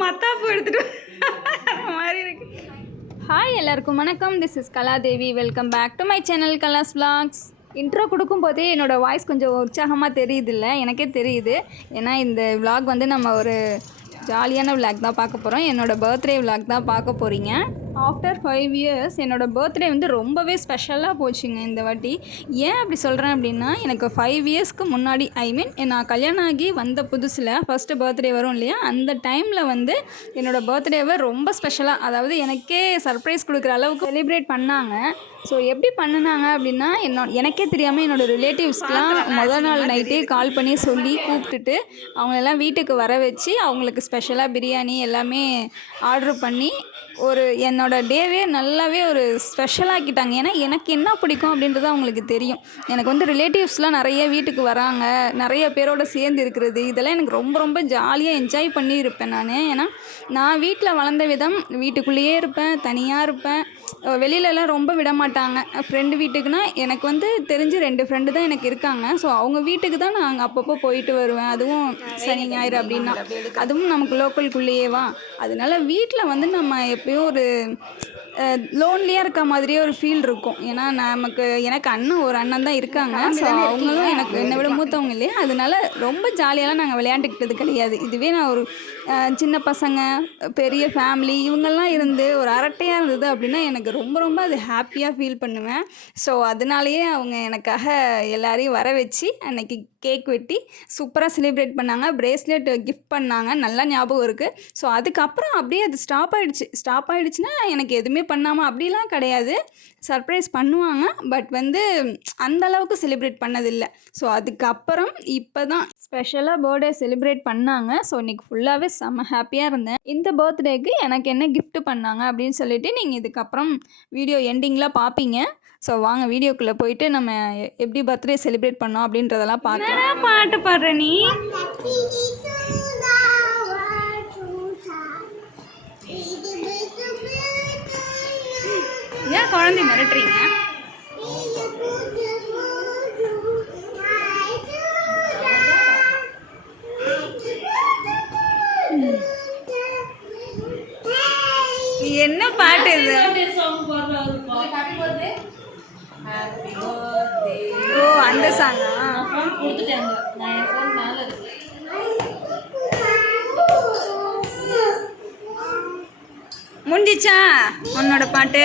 மத்தாப்பு எடுத்துட்டு மாதிரி இருக்கு. ஹாய் எல்லாருக்கும் வணக்கம். This is Kaladevi. Welcome back to my channel Kala's vlogs. Intro கொடுக்கும்போதே என்னோடய வாய்ஸ் கொஞ்சம் உற்சாகமாக தெரியுதுல்ல? எனக்கே தெரியுது. ஏன்னா இந்த விளாக் வந்து நம்ம ஒரு ஜாலியான விளாக் தான் பார்க்க போகிறோம் என்னோடய பர்த்டே விளாக் தான் பார்க்க போகிறீங்க ஆஃப்டர் ஃபைவ் இயர்ஸ் என்னோடய பர்த்டே வந்து ரொம்பவே ஸ்பெஷலாக போச்சுங்க இந்த வாட்டி. ஏன் அப்படி சொல்கிறேன் அப்படின்னா எனக்கு ஃபைவ் இயர்ஸ்க்கு முன்னாடி ஐ மீன் நான் கல்யாணம் ஆகி வந்த புதுசில் ஃபஸ்ட்டு பர்த்டே வரும் இல்லையா? அந்த டைமில் வந்து என்னோடய பர்த்டேவை ரொம்ப ஸ்பெஷலாக அதாவது எனக்கே சர்ப்ரைஸ் கொடுக்குற அளவுக்கு செலிப்ரேட் பண்ணாங்க. ஸோ எப்படி பண்ணினாங்க அப்படின்னா என்னோட எனக்கே தெரியாமல் என்னோடய ரிலேட்டிவ்ஸ்க்கெலாம் முதல் நாள் நைட்டே கால் பண்ணி சொல்லி கூப்பிட்டுட்டு அவங்களெல்லாம் வீட்டுக்கு வர வச்சு அவங்களுக்கு ஸ்பெஷலாக பிரியாணி எல்லாமே ஆர்டர் பண்ணி ஒரு என்னோட டேவே நல்லாவே ஒரு ஸ்பெஷலாக்கிட்டாங்க ஏன்னா எனக்கு என்ன பிடிக்கும் அப்படின்றது அவங்களுக்கு தெரியும். எனக்கு வந்து ரிலேட்டிவ்ஸ்லாம் நிறைய வீட்டுக்கு வராங்க. நிறைய பேரோட சேர்ந்து இருக்கிறது. இதெல்லாம் எனக்கு ரொம்ப ரொம்ப ஜாலியாக என்ஜாய் பண்ணி இருப்பேன் நான். ஏன்னா நான் வீட்டில் வளர்ந்த விதம் வீட்டுக்குள்ளேயே இருப்பேன் தனியாக இருப்பேன். வெளியிலலாம் ரொம்ப விட மாட்டாங்க. ஃப்ரெண்டு வீட்டுக்குனா எனக்கு வந்து தெரிஞ்சு ரெண்டு ஃப்ரெண்டு தான் எனக்கு இருக்காங்க. ஸோ அவங்க வீட்டுக்கு தான் நான் அப்பப்போ போயிட்டு வருவேன். அதுவும் சனி ஞாயிறு அப்படின்னா. அதுவும் நமக்கு லோக்கலுக்குள்ளேயேவா அதனால வீட்டில் வந்து நம்ம எப்பயும் ஒரு லோன்லியாக இருக்க மாதிரியே ஒரு ஃபீல் இருக்கும். ஏன்னா நமக்கு எனக்கு அண்ணன் ஒரு அண்ணன் தான் இருக்காங்க. ஸோ அவங்களும் எனக்கு என்னை விட மூத்தவங்க இல்லையா? அதனால ரொம்ப ஜாலியாலாம் நாங்கள் விளையாண்டுக்கிட்டது கிடையாது. இதுவே நான் ஒரு சின்ன பசங்க பெரிய ஃபேமிலி இவங்கெல்லாம் இருந்து ஒரு அரட்டையாக இருந்தது அப்படின்னா எனக்கு ரொம்ப ரொம்ப அது ஹாப்பியாக ஃபீல் பண்ணுவேன். ஸோ அதனாலேயே அவங்க எனக்காக எல்லாரையும் வர வச்சு அன்னைக்கு கேக் வெட்டி சூப்பராக செலிப்ரேட் பண்ணாங்க. ப்ரேஸ்லெட் கிஃப்ட் பண்ணாங்க. நல்லா ஞாபகம் இருக்குது ஸோ அதுக்கப்புறம் அப்படியே அது ஸ்டாப் ஆகிடுச்சு ஸ்டாப் ஆயிடுச்சுன்னா எனக்கு எதுவுமே பண்ணாமல் அப்படிலாம் கிடையாது. சர்ப்ரைஸ் பண்ணுவாங்க பட் வந்து அந்த அளவுக்கு செலிப்ரேட் பண்ணதில்லை. ஸோ அதுக்கப்புறம் இப்போ தான் ஸ்பெஷலாக பர்த்டே செலிப்ரேட் பண்ணாங்க. ஸோ இன்னைக்கு ஃபுல்லாகவே செம்ம ஹாப்பியாக இருந்தேன். இந்த பர்த்டேக்கு எனக்கு என்ன gift பண்ணாங்க அப்படின்னு சொல்லிட்டு நீங்கள் இதுக்கப்புறம் வீடியோ எண்டிங்கில் பார்ப்பீங்க ஸோ வாங்க வீடியோக்குள்ளே போயிட்டு நம்ம எப்படி பர்த்டே செலிப்ரேட் பண்ணோம் அப்படின்றதெல்லாம் பார்க்கலாம் பாட்டு பாடுற நீ? குழந்தை மிரட்டுறீங்க. என்ன பாட்டு இது? ஓ அந்த சாங்கா முடிஞ்சிச்சா உன்னோட பாட்டு?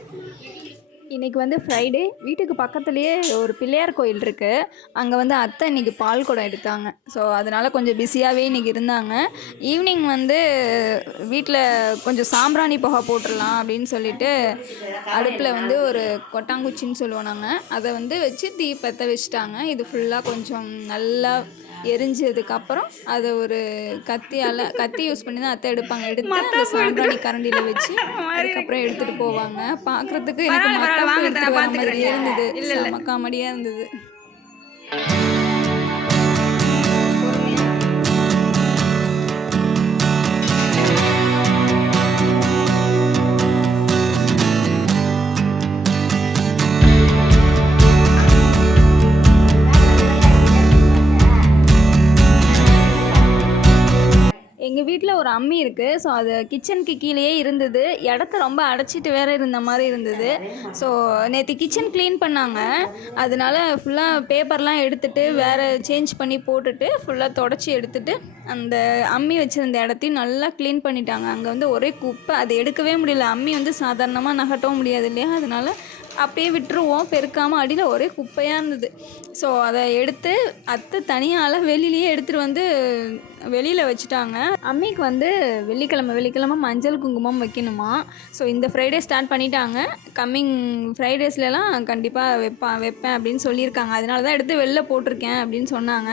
இன்னைக்கு வந்து ஃப்ரைடே வீட்டுக்கு பக்கத்துலேயே ஒரு பிள்ளையார் கோயில் இருக்குது அங்கே வந்து அத்தை இன்னைக்கு பால் குடம் எடுத்தாங்க. ஸோ அதனால் கொஞ்சம் பிஸியாகவே இன்னைக்கு இருந்தாங்க. ஈவினிங் வந்து வீட்டில் கொஞ்சம் சாம்பிராணி புகை போட்டுடலாம் அப்படின்னு சொல்லிட்டு அடுப்பில் வந்து ஒரு கொட்டாங்குச்சின்னு சொல்லுவோம் நாங்கள் அதை வந்து வச்சு தீ பற்ற வச்சுட்டாங்க. இது ஃபுல்லாக கொஞ்சம் நல்லா எரிஞ்சதுக்கப்புறம் அதை ஒரு கத்தியால் கத்தி யூஸ் பண்ணி தான் அத்தை எடுப்பாங்க. எடுத்து அந்த சாம்பிராணி கரண்டியில் வச்சு அதுக்கப்புறம் எடுத்துகிட்டு போவாங்க. பார்க்குறதுக்கு எனக்கு மத்தாப்பு எடுத்துட்டு வர மாதிரியே இருந்தது. செம காமெடியாக இருந்தது. எங்கள் வீட்டில் ஒரு அம்மி இருக்குது ஸோ அது கிச்சனுக்கு கீழேயே இருந்தது. இடத்த ரொம்ப அடைச்சிட்டு வேற இருந்த மாதிரி இருந்தது. ஸோ நேற்று கிச்சன் க்ளீன் பண்ணாங்க. அதனால ஃபுல்லாக பேப்பர்லாம் எடுத்துட்டு வேறு சேஞ்ச் பண்ணி போட்டுட்டு ஃபுல்லாக தொடச்சி எடுத்துட்டு அந்த அம்மி வச்சுருந்த இடத்தையும் நல்லா க்ளீன் பண்ணிட்டாங்க. அங்கே வந்து ஒரே குப்பை. அதை எடுக்கவே முடியல. அம்மி வந்து சாதாரணமாக நகட்டவும் முடியாது இல்லையா? அதனால அப்படியே விட்டுருவோம். பெருக்காமல் அடியில் ஒரே குப்பையாக இருந்தது. ஸோ அதை எடுத்து அத்தை தனியால் வெளியிலேயே எடுத்துகிட்டு வந்து வெளியில் வச்சுட்டாங்க. அம்மிக்கு வந்து வெள்ளிக்கிழமை வெள்ளிக்கிழமை மஞ்சள் குங்குமம் வைக்கணுமா? ஸோ இந்த ஃப்ரைடே ஸ்டார்ட் பண்ணிட்டாங்க. கம்மிங் ஃப்ரைடேஸ்லலாம் கண்டிப்பாக வைப்பா வைப்பேன் அப்படின்னு சொல்லியிருக்காங்க. அதனால தான் எடுத்து வெளில போட்டிருக்கேன் அப்படின்னு சொன்னாங்க.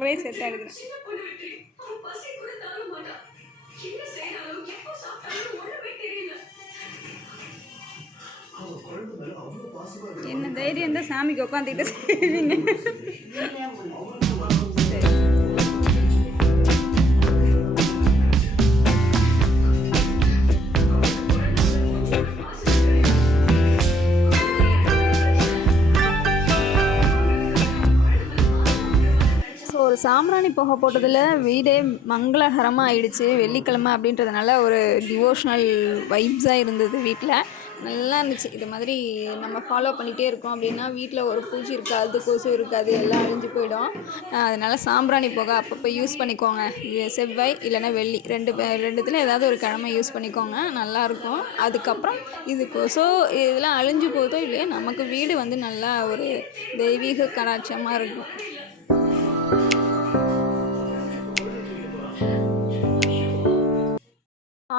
நல்லாவே செட் ஆகிடுது என்ன தைரியம் தான் சாமிக்கு உட்காந்துக்கிட்டு செய்வீங்க? சாம்பிராணி புகை போட்டதில் வீடே மங்களகரமாக ஆயிடுச்சு. வெள்ளிக்கிழமை அப்படின்றதுனால ஒரு டிவோஷனல் வைப்ஸாக இருந்தது வீட்டில் நல்லா இருந்துச்சு. இது மாதிரி நம்ம ஃபாலோ பண்ணிகிட்டே இருக்கோம் அப்படின்னா வீட்டில் ஒரு பூச்சி இருக்காது கொசு இருக்காது எல்லாம் அழிஞ்சு போயிடும். அதனால் அதனால சாம்பிராணி புகை அப்பப்போ யூஸ் பண்ணிக்கோங்க. செவ்வாய் இல்லைன்னா வெள்ளி. ரெண்டு ரெண்டுத்தில் ஏதாவது ஒரு கிழமை யூஸ் பண்ணிக்கோங்க. நல்லாயிருக்கும் அதுக்கப்புறம் இது கொசு இதெல்லாம் அழிஞ்சு போதோ இல்லையோ நமக்கு வீடு வந்து நல்லா ஒரு தெய்வீக கலாச்சாரமாக இருக்கும்.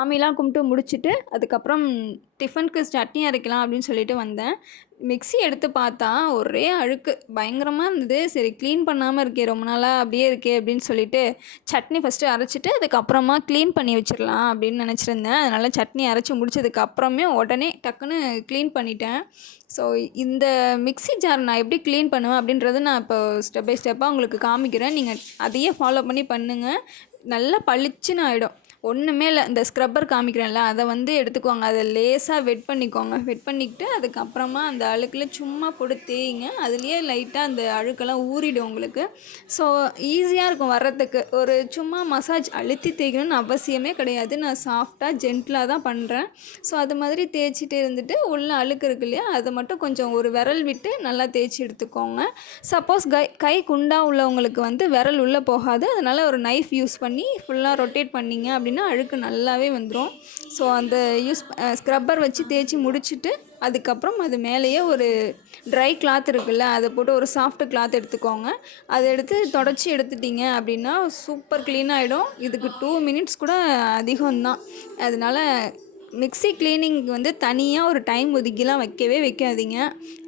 சாமிலாம் கும்பிட்டு முடிச்சுட்டு அதுக்கப்புறம் டிஃபனுக்கு சட்னி அரைக்கலாம் அப்படின்னு சொல்லிட்டு வந்தேன். மிக்ஸி எடுத்து பார்த்தா ஒரே அழுக்கு. பயங்கரமாக இருந்தது. சரி க்ளீன் பண்ணாமல் இருக்கே ரொம்ப நாளாக அப்படியே இருக்கே அப்படின்னு சொல்லிட்டு சட்னி ஃபஸ்ட்டு அரைச்சிட்டு அதுக்கப்புறமா க்ளீன் பண்ணி வச்சிடலாம் அப்படின்னு நினச்சிருந்தேன். அதனால் சட்னி அரைச்சி முடிச்சதுக்கு அப்புறமே உடனே டக்குன்னு க்ளீன் பண்ணிட்டேன். ஸோ இந்த மிக்ஸி ஜார் நான் எப்படி க்ளீன் பண்ணுவேன் அப்படின்றத நான் இப்போ ஸ்டெப் பை ஸ்டெப்பாக உங்களுக்கு காமிக்கிறேன். நீங்கள் அதையே ஃபாலோ பண்ணி பண்ணுங்கள் நல்லா பளிச்சுன்னு ஆகிடும் ஒன்றுமே இல்லை. இந்த ஸ்க்ரப்பர் காமிக்கிறேன்ல அதை வந்து எடுத்துக்கோங்க. அதை லேசாக வெட் பண்ணிக்கோங்க. வெட் பண்ணிக்கிட்டு அதுக்கப்புறமா அந்த அழுக்கில் சும்மா போட்டு தேய்ங்க. அதுலேயே லைட்டாக அந்த அழுக்கெல்லாம் ஊறிடும் உங்களுக்கு. ஸோ ஈஸியாக இருக்கும் வர்றதுக்கு. ஒரு சும்மா மசாஜ் அழுத்தி தேய்க்கணும்னு அவசியமே கிடையாது. நான் சாஃப்டாக ஜென்டிலாக தான் பண்ணுறேன் ஸோ அது மாதிரி தேய்ச்சிட்டு இருந்துட்டு உள்ள அழுக்கு இருக்கு இல்லையா அதை மட்டும் கொஞ்சம் ஒரு விரல் விட்டு நல்லா தேய்ச்சி எடுத்துக்கோங்க. சப்போஸ் கை கை குண்டா உள்ளவங்களுக்கு வந்து விரல் உள்ளே போகாது. அதனால் ஒரு நைஃப் யூஸ் பண்ணி ஃபுல்லாக ரொட்டேட் பண்ணிங்க அப்படின்னு அப்படின்னா அழுக்கு நல்லாவே வந்துடும் ஸோ அந்த யூஸ் ஸ்க்ரப்பர் வச்சு தேய்ச்சி முடிச்சுட்டு அதுக்கப்புறம் அது மேலேயே ஒரு ட்ரை கிளாத் இருக்குல்ல அதை போட்டு ஒரு சாஃப்ட் கிளாத் எடுத்துக்கோங்க. அதை எடுத்து தொடச்சி எடுத்துட்டீங்க அப்படின்னா சூப்பர் க்ளீன் ஆகிடும் இதுக்கு டூ மினிட்ஸ் கூட அதிகம்தான். அதனால் மிக்ஸி க்ளீனிங்க்கு வந்து தனியாக ஒரு டைம் ஒதுக்கிலாம் வைக்கவே வைக்காதீங்க.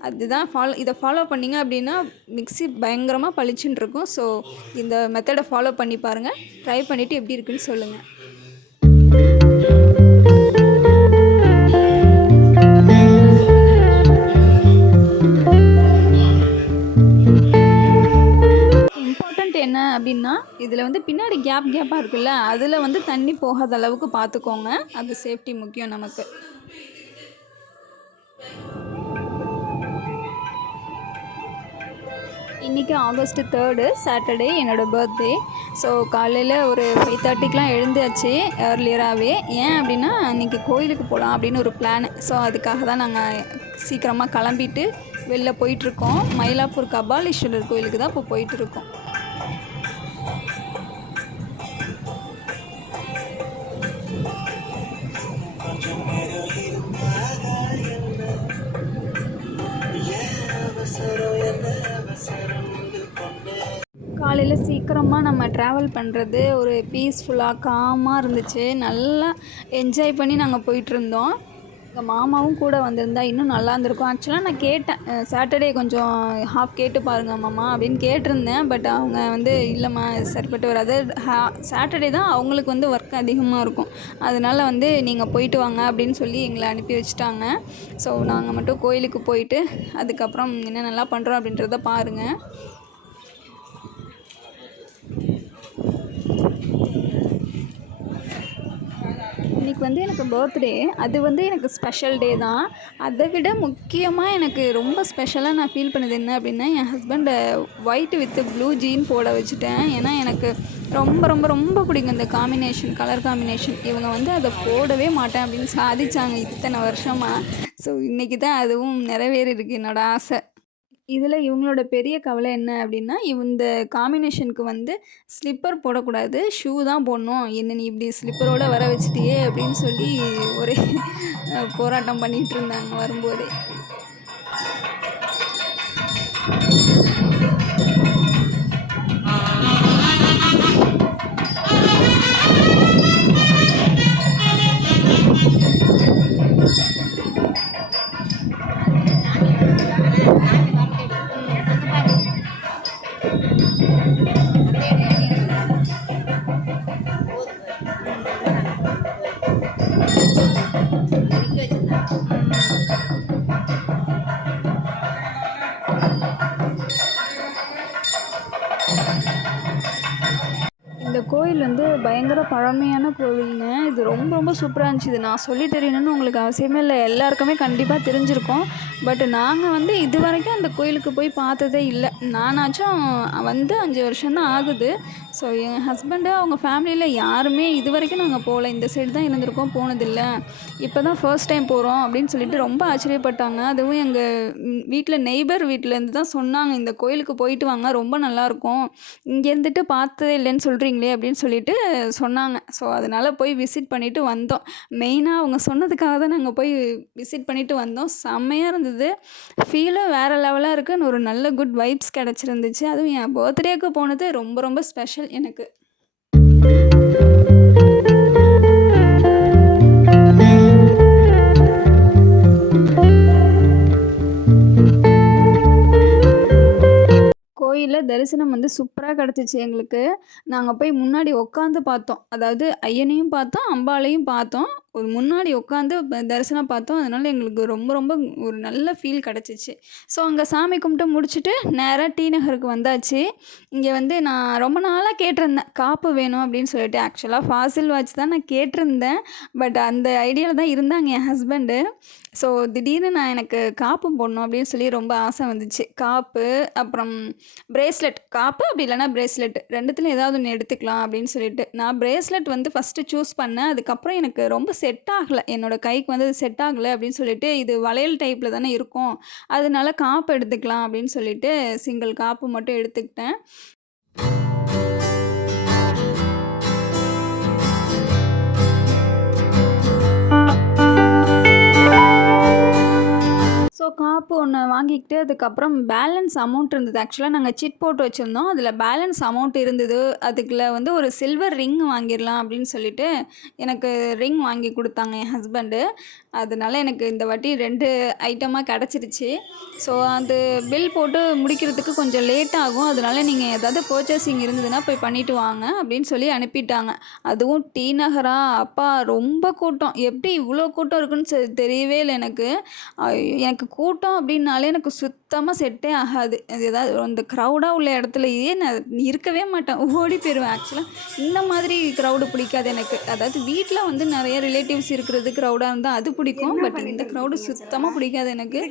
அதுதான் ஃபாலோ இதை ஃபாலோ பண்ணிங்க அப்படின்னா மிக்ஸி பயங்கரமாக பளிச்சுன்னு இருக்கும். ஸோ இந்த மெத்தடை ஃபாலோ பண்ணி பாருங்கள் ட்ரை பண்ணிவிட்டு எப்படி இருக்குன்னு சொல்லுங்கள் என்ன அப்படின்னா இதில் வந்து பின்னாடி கேப் கேப்பாக இருக்குல்ல அதில் வந்து தண்ணி போகாத அளவுக்கு பார்த்துக்கோங்க அது சேஃப்டி முக்கியம் நமக்கு. இன்றைக்கி ஆகஸ்ட் தேர்டு சாட்டர்டே என்னோடய பர்த்டே ஸோ காலையில் ஒரு ஃபைவ் தேர்ட்டிக்கெலாம் எழுந்தாச்சு ஏர்லியராகவே ஏன் அப்படின்னா இன்றைக்கி கோயிலுக்கு போகலாம் அப்படின்னு ஒரு பிளான் ஸோ அதுக்காக தான் நாங்கள் சீக்கிரமாக கிளம்பிட்டு வெளில போயிட்டுருக்கோம் மயிலாப்பூர் கபாலீஸ்வரர் கோயிலுக்கு தான் இப்போ போயிட்டுருக்கோம் காலையில் சீக்கிரமாக நம்ம ட்ராவல் பண்ணுறது ஒரு பீஸ்ஃபுல்லாக காமாக இருந்துச்சு. நல்லா என்ஜாய் பண்ணி நாங்கள் போயிட்டுருந்தோம். எங்கள் மாமாவும் கூட வந்திருந்தா இன்னும் நல்லா இருந்திருக்கும். ஆக்சுவலாக நான் கேட்டேன் சாட்டர்டே கொஞ்சம் ஹாஃப் கேட்டு பாருங்கள் மாமா அப்படின்னு கேட்டிருந்தேன். பட் அவங்க வந்து இல்லைம்மா சரிப்பட்டு வராது. ஹா சாட்டர்டே தான் அவங்களுக்கு வந்து ஒர்க் அதிகமாக இருக்கும். அதனால வந்து நீங்கள் போயிட்டு வாங்க அப்படின்னு சொல்லி எங்களை அனுப்பி வச்சுட்டாங்க. ஸோ நாங்கள் மட்டும் கோயிலுக்கு போயிட்டு அதுக்கப்புறம் என்ன நல்லா பண்ணுறோம் அப்படின்றத பாருங்கள் இன்றைக்கி வந்து எனக்கு பர்த்டே அது வந்து எனக்கு ஸ்பெஷல் டே தான். அதை விட முக்கியமாக எனக்கு ரொம்ப ஸ்பெஷலாக நான் ஃபீல் பண்ணது என்ன அப்படின்னா என் ஹஸ்பண்டை ஒயிட் வித் ப்ளூ ஜீன் போட வச்சுட்டேன். ஏன்னா எனக்கு ரொம்ப ரொம்ப ரொம்ப பிடிக்கும் இந்த காம்பினேஷன் கலர் காம்பினேஷன் இவங்க வந்து அதை போடவே மாட்டேன் அப்படின்னு சாதிச்சாங்க இத்தனை வருஷமாக ஸோ இன்றைக்கி தான் அதுவும் நிறைவேறி இருக்குது என்னோடய ஆசை. இதில் இவங்களோட பெரிய கவலை என்ன அப்படின்னா இந்த காம்பினேஷனுக்கு வந்து ஸ்லிப்பர் போடக்கூடாது. ஷூ தான் போடணும். என்ன நீ இப்படி ஸ்லிப்பரோடு வர வச்சிட்டியே அப்படின்னு சொல்லி ஒரே போராட்டம் பண்ணிகிட்டு இருந்தாங்க வரும்போதே. கோயில் வந்து பயங்கர பழமையான கோவிலுங்க இது ரொம்ப ரொம்ப சூப்பராக இருந்துச்சு. இது நான் சொல்லி தெரியணும்னு உங்களுக்கு அவசியமே இல்லை. எல்லாருக்குமே கண்டிப்பாக தெரிஞ்சிருக்கும். பட் நாங்கள் வந்து இது வரைக்கும் அந்த கோயிலுக்கு போய் பார்த்ததே இல்லை. நானாச்சும் வந்து அஞ்சு வருஷம் தான் ஆகுது. ஸோ என் ஹஸ்பண்டு அவங்க ஃபேமிலியில் யாருமே இது வரைக்கும் நாங்கள் போகல. இந்த சைடு தான் இருந்திருக்கோம் போனதில்லை. இப்போ தான் ஃபர்ஸ்ட் டைம் போகிறோம் அப்படின்னு சொல்லிட்டு ரொம்ப ஆச்சரியப்பட்டாங்க. அதுவும் எங்கள் வீட்டில் நெய்பர் வீட்டிலேருந்து தான் சொன்னாங்க இந்த கோயிலுக்கு போயிட்டு வாங்க ரொம்ப நல்லாயிருக்கும் இங்கே இருந்துட்டு பார்த்ததே இல்லைன்னு சொல்கிறீங்களே அப்படின்னு சொல்லிட்டு சொன்னாங்க. ஸோ அதனால் போய் விசிட் பண்ணிவிட்டு வந்தோம். மெயினாக அவங்க சொன்னதுக்காக தான் நாங்கள் போய் விசிட் பண்ணிவிட்டு வந்தோம். செம்மையாக இருந்தது. ஃபீலும் வேறு லெவலாக இருக்குன்னு ஒரு நல்ல குட் வைப்ஸ் கிடச்சிருந்துச்சு. அதுவும் என் பர்த்டேக்கு போனது ரொம்ப ரொம்ப ஸ்பெஷல் எனக்கு. கோயிலில் தரிசனம் வந்து சூப்பராக கிடச்சிச்சு எங்களுக்கு. நாங்கள் போய் முன்னாடி உட்காந்து பார்த்தோம். அதாவது ஐயனையும் பார்த்தோம் அம்பாலையும் பார்த்தோம். ஒரு முன்னாடி உட்காந்து தரிசனம் பார்த்தோம். அதனால எங்களுக்கு ரொம்ப ரொம்ப ஒரு நல்ல ஃபீல் கிடச்சிச்சு. ஸோ அங்கே சாமி கும்பிட்டு முடிச்சுட்டு நேராக டி நகருக்கு வந்தாச்சு. இங்கே வந்து நான் ரொம்ப நாளாக கேட்டிருந்தேன். காப்பு வேணும் அப்படின்னு சொல்லிட்டு. ஆக்சுவலாக ஃபாசில் வாட்ச் தான் நான் கேட்டிருந்தேன். பட் அந்த ஐடியாவில் தான் இருந்தாங்க என் ஹஸ்பண்டு ஸோ திடீர்னு நான் எனக்கு காப்பு போடணும் அப்படின்னு சொல்லி ரொம்ப ஆசை வந்துச்சு. காப்பு அப்புறம் பிரேஸ்லெட் காப்பு அப்படி இல்லைன்னா பிரேஸ்லெட் ரெண்டுத்தில் ஏதாவது ஒன்று எடுத்துக்கலாம் அப்படின்னு சொல்லிட்டு. நான் பிரேஸ்லெட் வந்து ஃபஸ்ட்டு சூஸ் பண்ணேன். அதுக்கப்புறம் எனக்கு ரொம்ப செட் ஆகலை. என்னோட கைக்கு வந்து அது செட் ஆகலை அப்படின்னு சொல்லிட்டு இது வளையல் டைப்பில் தானே இருக்கும். அதனால காப்பு எடுத்துக்கலாம் அப்படின்னு சொல்லிட்டு சிங்கிள் காப்பு மட்டும் எடுத்துக்கிட்டேன். ஸோ காப்பு ஒன்று வாங்கிக்கிட்டு அதுக்கப்புறம் பேலன்ஸ் அமௌண்ட் இருந்தது. ஆக்சுவலாக நாங்கள் சிட் போட்டு வச்சுருந்தோம். அதில் பேலன்ஸ் அமௌண்ட் இருந்தது. அதுக்குள்ள வந்து ஒரு சில்வர் ரிங் வாங்கிடலாம் அப்படின்னு சொல்லிட்டு எனக்கு ரிங் வாங்கி கொடுத்தாங்க என் ஹஸ்பண்டு அதனால எனக்கு இந்த வாட்டி ரெண்டு ஐட்டமாக கிடச்சிருச்சு. ஸோ அது பில் போட்டு முடிக்கிறதுக்கு கொஞ்சம் லேட் ஆகும். அதனால நீங்கள் ஏதாவது பர்ச்சேசிங் இருந்ததுன்னா போய் பண்ணிவிட்டு வாங்க அப்படின்னு சொல்லி அனுப்பிட்டாங்க. அதுவும் டி நகரா அப்பா ரொம்ப கூட்டம். எப்படி இவ்வளோ கூட்டம் இருக்குன்னு தெரியவே இல்லை எனக்கு. எனக்கு கூட்டம் அப்படின்னாலே எனக்கு சுத்தமாக செட்டே ஆகாது. அது ஏதாவது அந்த க்ரௌடாக உள்ள இடத்துலயே நான் இருக்கவே மாட்டேன். ஓடி போயிடுவேன் ஆக்சுவலாக இந்த மாதிரி க்ரௌடு பிடிக்காது எனக்கு. அதாவது வீட்டில் வந்து நிறைய ரிலேட்டிவ்ஸ் இருக்கிறது க்ரௌடாக இருந்தால் அது பிடிக்கும். பட் இந்த க்ரௌடு சுத்தமாக பிடிக்காது எனக்கு.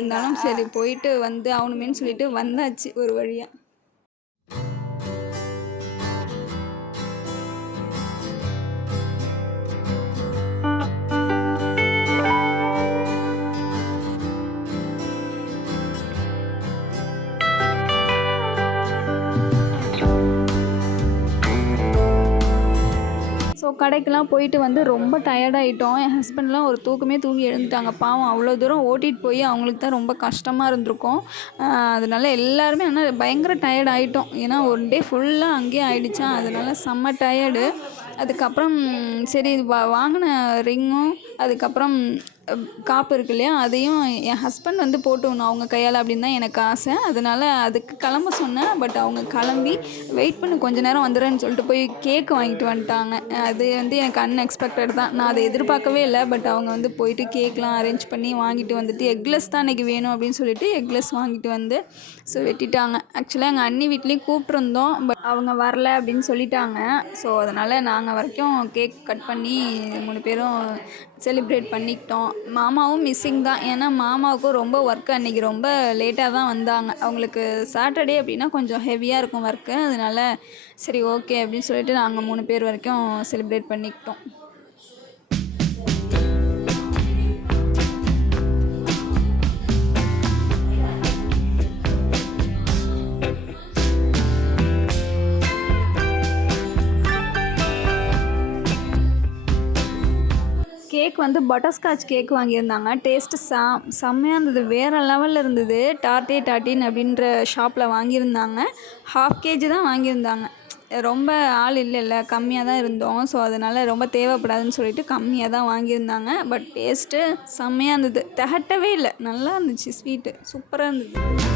இருந்தாலும் சரி போயிட்டு வந்து ஆகணுமேன்னு சொல்லிட்டு வந்தாச்சு ஒரு வழியாக கடைக்கெலாம் கடைக்கெல்லாம் போயிட்டு வந்து ரொம்ப டயர்டாயிட்டோம் என் ஹஸ்பண்ட்லாம் ஒரு தூக்கமே தூங்கி எழுந்துட்டாங்க. பாவம் அவ்வளோ தூரம் ஓட்டிகிட்டு போய் அவங்களுக்கு தான் ரொம்ப கஷ்டமாக இருந்திருக்கும். அதனால எல்லாருமே ஆனால் பயங்கர டயர்ட் ஆகிட்டோம் ஏன்னா ஒன் டே ஃபுல்லாக அங்கேயே ஆகிடுச்சா அதனால செம்ம டயர்டு அதுக்கப்புறம் சரி வா வாங்கின ரிங்கும் அதுக்கப்புறம் காப்பு இருக்கு இல்லையா அதையும் என் ஹஸ்பண்ட் வந்து போட்டு அவங்க கையால் அப்படின்னு தான் எனக்கு ஆசை. அதனால அதுக்கு கிளம்ப சொன்னேன். பட் அவங்க கிளம்பி வெயிட் பண்ணு கொஞ்ச நேரம் வந்துடுறேன்னு சொல்லிட்டு போய் கேக் வாங்கிட்டு வந்துட்டாங்க. அது வந்து எனக்கு அன்எக்ஸ்பெக்டட் தான். நான் அதை எதிர்பார்க்கவே இல்லை. பட் அவங்க வந்து போயிட்டு கேக்லாம் அரேஞ்ச் பண்ணி வாங்கிட்டு வந்துட்டு எக்லெஸ் தான் இன்றைக்கி வேணும் அப்படின்னு சொல்லிட்டு எக்லெஸ் வாங்கிட்டு வந்து ஸோ வெட்டிட்டாங்க. ஆக்சுவலாக எங்கள் அண்ணி வீட்லேயும் கூப்பிட்ருந்தோம் பட் அவங்க வரல அப்படின்னு சொல்லிட்டாங்க. ஸோ அதனால் நாங்கள் வரைக்கும் கேக் கட் பண்ணி மூணு பேரும் செலிப்ரேட் பண்ணிக்கிட்டோம். மாமாவும் மிஸ்ஸிங் தான். ஏன்னா மாமாவுக்கும் ரொம்ப ஒர்க் அன்றைக்கி ரொம்ப லேட்டாக தான் வந்தாங்க. அவங்களுக்கு சாட்டர்டே அப்படின்னா கொஞ்சம் ஹெவியாக இருக்கும் ஒர்க்கு அதனால சரி ஓகே அப்படின்னு சொல்லிட்டு நாங்கள் மூணு பேர் வரைக்கும் செலிப்ரேட் பண்ணிக்கிட்டோம். கேக் வந்து பட்டர்ஸ்காட்ச் கேக் வாங்கியிருந்தாங்க. டேஸ்ட்டு சா செம்மையாக இருந்தது. வேறு லெவலில் இருந்தது. டார்டே டாட்டின் அப்படின்ற ஷாப்பில் வாங்கியிருந்தாங்க. ஹாஃப் கேஜி தான் வாங்கியிருந்தாங்க. ரொம்ப ஆள் இல்லைல்ல. கம்மியாக தான் இருந்தோம். ஸோ அதனால் ரொம்ப தேவைப்படாதுன்னு சொல்லிட்டு கம்மியாக தான் வாங்கியிருந்தாங்க. பட் டேஸ்ட்டு செம்மையாக இருந்தது. திகட்டவே இல்லை. நல்லா இருந்துச்சு ஸ்வீட்டு சூப்பராக இருந்தது.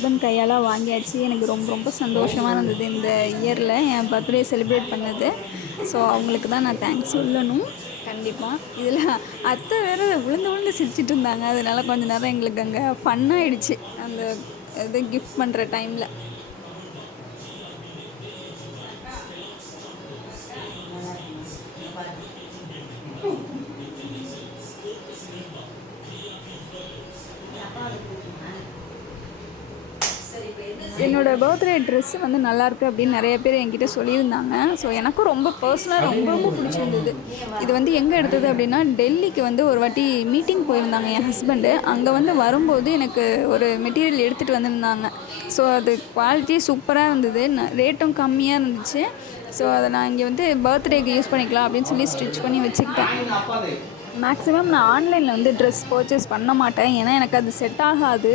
ஹஸ்பண்ட் கையால் வாங்கியாச்சு. எனக்கு ரொம்ப ரொம்ப சந்தோஷமாக இருந்தது இந்த இயரில் என் பர்த்டே செலிப்ரேட் பண்ணது. ஸோ அவங்களுக்கு தான் நான் தேங்க்ஸ் சொல்லணும். கண்டிப்பாக இதில் அத்தை வேறு விழுந்து விழுந்து சிரிச்சிட்டு இருந்தாங்க. அதனால கொஞ்ச நேரம் எங்களுக்கு அங்கே ஃபன்னாகிடுச்சு அந்த இது கிஃப்ட் பண்ணுற டைமில் என்னோடய பர்த்டே ட்ரெஸ்ஸு வந்து நல்லாயிருக்கு அப்படின்னு நிறைய பேர் என்கிட்ட சொல்லியிருந்தாங்க. ஸோ எனக்கும் ரொம்ப பர்சனலாக ரொம்ப ரொம்ப பிடிச்சிருந்தது. இது வந்து எங்கே எடுத்தது அப்படின்னா டெல்லிக்கு வந்து ஒரு வாட்டி மீட்டிங் போயிருந்தாங்க என் ஹஸ்பண்டு அங்கே வந்து வரும்போது எனக்கு ஒரு மெட்டீரியல் எடுத்துகிட்டு வந்திருந்தாங்க. ஸோ அது குவாலிட்டி சூப்பராக இருந்தது. ரேட்டும் கம்மியாக இருந்துச்சு. ஸோ அதை நான் இங்கே வந்து பர்த்டேக்கு யூஸ் பண்ணிக்கலாம் அப்படின்னு சொல்லி ஸ்டிச் பண்ணி வச்சுக்கிட்டேன். மேக்ஸிமம் நான் ஆன்லைனில் வந்து ட்ரெஸ் பர்ச்சேஸ் பண்ண மாட்டேன். ஏன்னா எனக்கு அது செட் ஆகாது.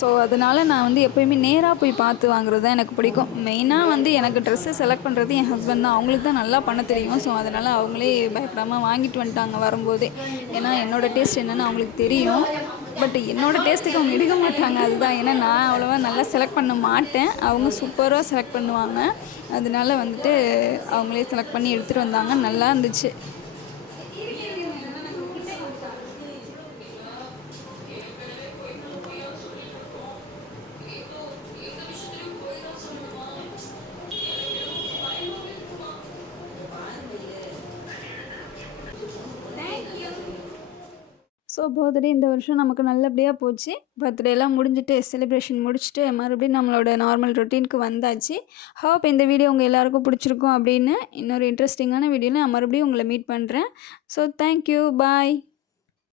ஸோ அதனால் நான் வந்து எப்போயுமே நேராக போய் பார்த்து வாங்குறது தான் எனக்கு பிடிக்கும். மெயினாக வந்து எனக்கு ட்ரெஸ்ஸு செலக்ட் பண்ணுறது என் ஹஸ்பண்ட் தான். அவங்களுக்கு தான் நல்லா பண்ண தெரியும். ஸோ அதனால் அவங்களே பயப்படாமல் வாங்கிட்டு வந்துட்டாங்க வரும்போதே. ஏன்னா என்னோடய டேஸ்ட் என்னென்னு அவங்களுக்கு தெரியும். பட் என்னோடய டேஸ்ட்டுக்கு அவங்க எடுக்க மாட்டாங்க. அதுதான். ஏன்னா நான் அவ்வளோவா நல்லா செலக்ட் பண்ண மாட்டேன். அவங்க சூப்பராக செலக்ட் பண்ணுவாங்க. அதனால வந்துட்டு அவங்களே செலக்ட் பண்ணி எடுத்துகிட்டு வந்தாங்க. நல்லா இருந்துச்சு. பர்த்டே இந்த வருஷம் நமக்கு நல்லபடியாக போச்சு. பர்த்டேலாம் முடிஞ்சுட்டு செலிப்ரேஷன் முடிச்சுட்டு மறுபடியும் நம்மளோட நார்மல் ரொட்டீனுக்கு வந்தாச்சு. ஹோப் இந்த வீடியோ உங்கள் எல்லாருக்கும் பிடிச்சிருக்கும் அப்படின்னு இன்னொரு இன்ட்ரெஸ்டிங்கான வீடியோவில் நான் மறுபடியும் உங்களை மீட் பண்ணுறேன் ஸோ தேங்க்யூ பாய்